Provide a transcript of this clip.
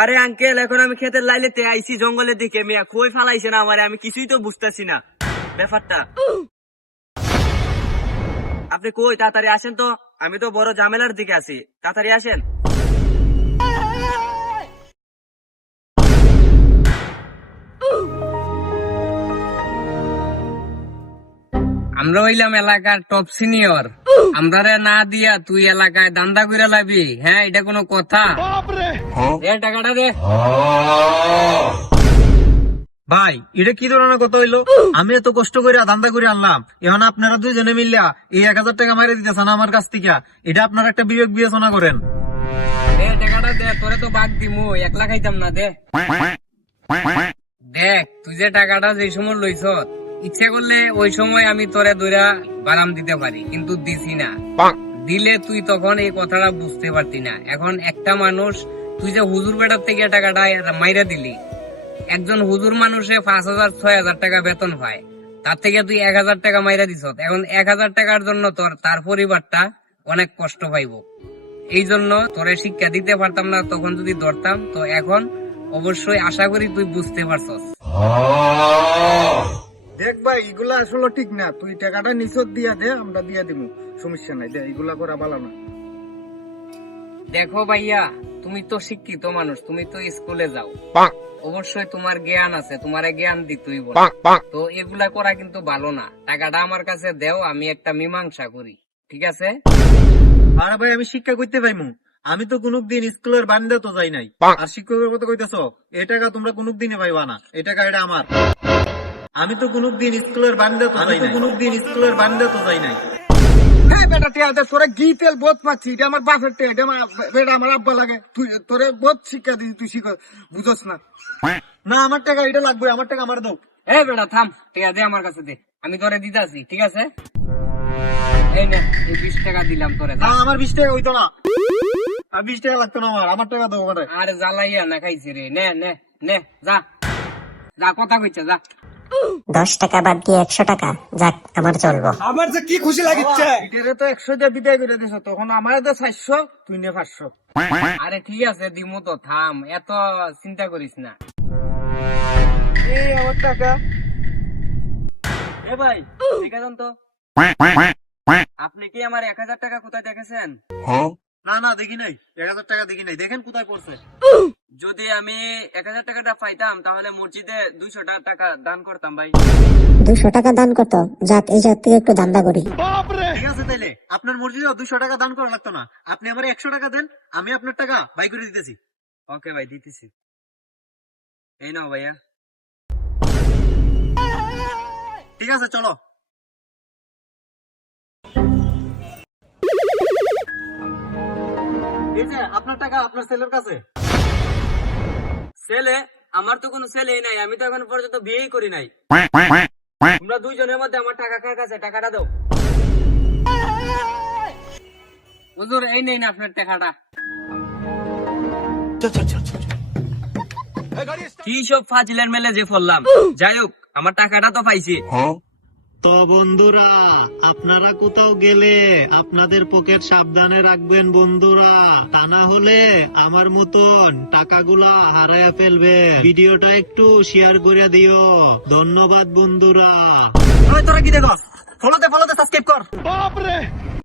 আরে আঙ্কেল, এখন আমি ক্ষেতের লাইলেতে আইছি জঙ্গলের দিকে, মিয়া কই ফালাইছে না আমারে, আমি কিছুই তো বুঝতেছি না ব্যাপারটা। আপনি কই, তাড়াতাড়ি আসেন তো, আমি তো বড় ঝামেলার দিকে আছি, তাড়াতাড়ি আসেন। আমরা হইলাম এলাকার টপ সিনিয়র, আমরারে না দিয়া তুই এলাকায় দান্দা করে লাবি? হ্যাঁ, এটা কোনো কথা? এ টাকাটা দে। ভাই, এটা কি ধরনের কথা হইলো? আমি এত কষ্ট করে ধান্দা করে আনলাম, এখন আপনারা দুইজনে মিললা এই 1000 টাকা মাইরে দিতেছেন আমার কাছ থেকে। এটা আপনারা একটা বিবেক বিবেচনা করেন। এ টাকাটা দে, তোরে তো বাগ দিমু, একলা খাইতাম না, দে। দেখ, তুই যে টাকাটা যে সময় লইছ, ইচ্ছে করলে ওই সময় আমি তোরে দইরা বারাম দিতে পারি, কিন্তু দিছি না। দিলে তুই তখন এই কথাটা বুঝতে পারতি না। এখন একটা মানুষ, তুই যে হুজুর বেটার থেকে টাকাটা মাইরা দিলি, একজন হুজুর মানুষে 5,000-6,000 টাকা বেতন পায়, তার থেকে তুই 1,000 টাকা মাইরা দিছ। এখন 1,000 টাকার জন্য তার পরিবারটা অনেক কষ্ট পাইব। এই জন্য তোরে শিক্ষা দিতে পারতাম না তখন যদি ধরতাম। তো এখন অবশ্যই আশা করি তুই বুঝতে পারছস। দেখ ভাই, এগুলা আসলে ঠিক না। তুই টাকাটা নিচত দিয়া দে, আমরা দিয়া দিব, সমস্যা নাই। দে, এগুলা করা ভালো না। দেখো ভাইয়া, তুমি তো শিক্ষিত মানুষ, তুমি তো স্কুলে যাও, অবশ্যই তোমার জ্ঞান আছে, তোমার জ্ঞান দিতেই বল। তো এগুলা করা কিন্তু ভালো না। টাকাটা আমার কাছে দেও, আমি একটা মীমাংসা করি, ঠিক আছে? আরে ভাই, আমি শিক্ষা করতে পাইমু? আমি তো কোনদিন স্কুলের বারান্দা তো যাই নাই। আর শিক্ষকের কথা কইতেছ, এই টাকা তোমরা কোনদিনই পাইবা না। এই টাকা এটা আমার। আমি তো কোনদিন স্কুলের বারান্দা তো যাই নাই। কোনদিন স্কুলের বারান্দা তো যাই নাই। হ্যাঁ বেটা, টিয়া দে, তোরা গি তেল বোধ পাচ্ছি, এটা আমার বাপের টিয়া, এটা বেটা আমার আব্বা লাগে। তুই তোরে বোধ শিক্ষা দিস, তুই শিখ বুঝস না। না, আমার টাকা এটা লাগবে, আমার টাকা আমার দাও। এ বেটা থাম, ঠিক আছে, আমার কাছে দে, আমি তোরে দিতাছি, ঠিক আছে? এই নে, এই 20 টাকা দিলাম তোরে। না, আমার 20 টাকা হইতো না। আর 20 টাকা লাগতো না আমার টাকা দাও আমারে। আরে জ্বালাইয়া না খাইছি রে, নে নে নে, যা যা, কথা কইছে, যা। 10 টাকা বাদ দিয়ে 100 টাকা, যাক আমার চলবো। আমার যে কি খুশি লাগিচ্ছে। এটারে তো 100 দিয়ে বিদায় করে দিছ, তখন আমার তো 400, তুই নে 500। আরে ঠিক আছে, দিমু তো, থাম, এত চিন্তা করিস না। এই আমার টাকা। এ ভাই, ঠিক আছে তো, আপনি কি আমার 1,000 টাকা কোথায় দেখেছেন? না না, দেখি নাই। 1000 টাকা দেখি নাই। দেখেন কোথায় পড়ছে। যদি আমি 1,000 টাকাটা পাইতাম তাহলে মসজিদে 200 টাকা দান করতাম ভাই। 200 টাকা দান করতো, যাক এই জাত থেকে একটু দান্দা করি। ঠিক আছে, তাইলে আপনার মসজিদে 200 টাকা দান করা লাগতো না। আপনি আমার 100 টাকা দেন, আমি আপনার টাকা বাই করে দিতেছি। ওকে ভাই, দিতেছি। এই নাও ভাইয়া। ঠিক আছে, চলো। এই যে আপনার টাকা আপনার ছেলের কাছে। ছেলে? আমার তো কোনো ছেলেই নাই, আমি তো এখন পর্যন্ত বিয়েই করি নাই। তোমরা দুইজনের মধ্যে আমার টাকা কার কাছে, টাকাটা দাও। হুজুর, এই নেই না আপনার টাকাটা। কি সব ফাজিলের মেলে যে ফেললাম, যাই হোক আমার টাকাটা তো পাইছি। তো বন্ধুরা, আপনারা কোথাও গেলে আপনাদের পকেট সাবধানে রাখবেন বন্ধুরা, তা না হলে আমার মতন টাকাগুলা হারাইয়া ফেলবে। ভিডিওটা একটু শেয়ার করে দিও। ধন্যবাদ বন্ধুরা। তোরা কি দেখো? ফলোতে সাবস্ক্রাইব কর।